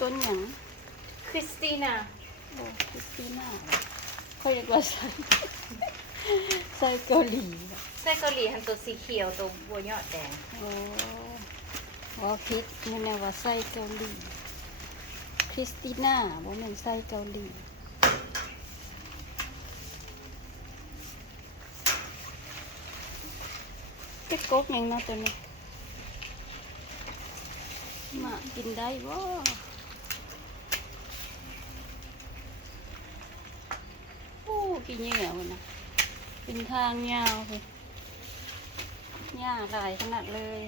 ต้นหยัง คริสติน่า โอ้คริสติน่าเขาเรียกว่าไส้เกาหลี ไส้เกาหลีหันตัวสีเขียวตัวบัวยอดแดง โอ้ว่าพิษนี่นะว่าไส้เกาหลีคริสติน่าบ่แม่นไส้เกาหลีเป็ดกบหยังเนาะตัวนี้มากินได้บ่โอ้กี่เหนียวนะเป็นทางยาวเลยหญ้าหลายขนาดเลย